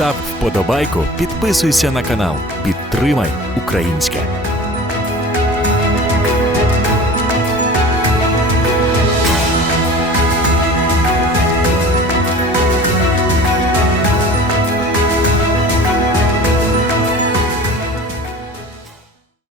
Та, вподобайку, підписуйся на канал, підтримай українські.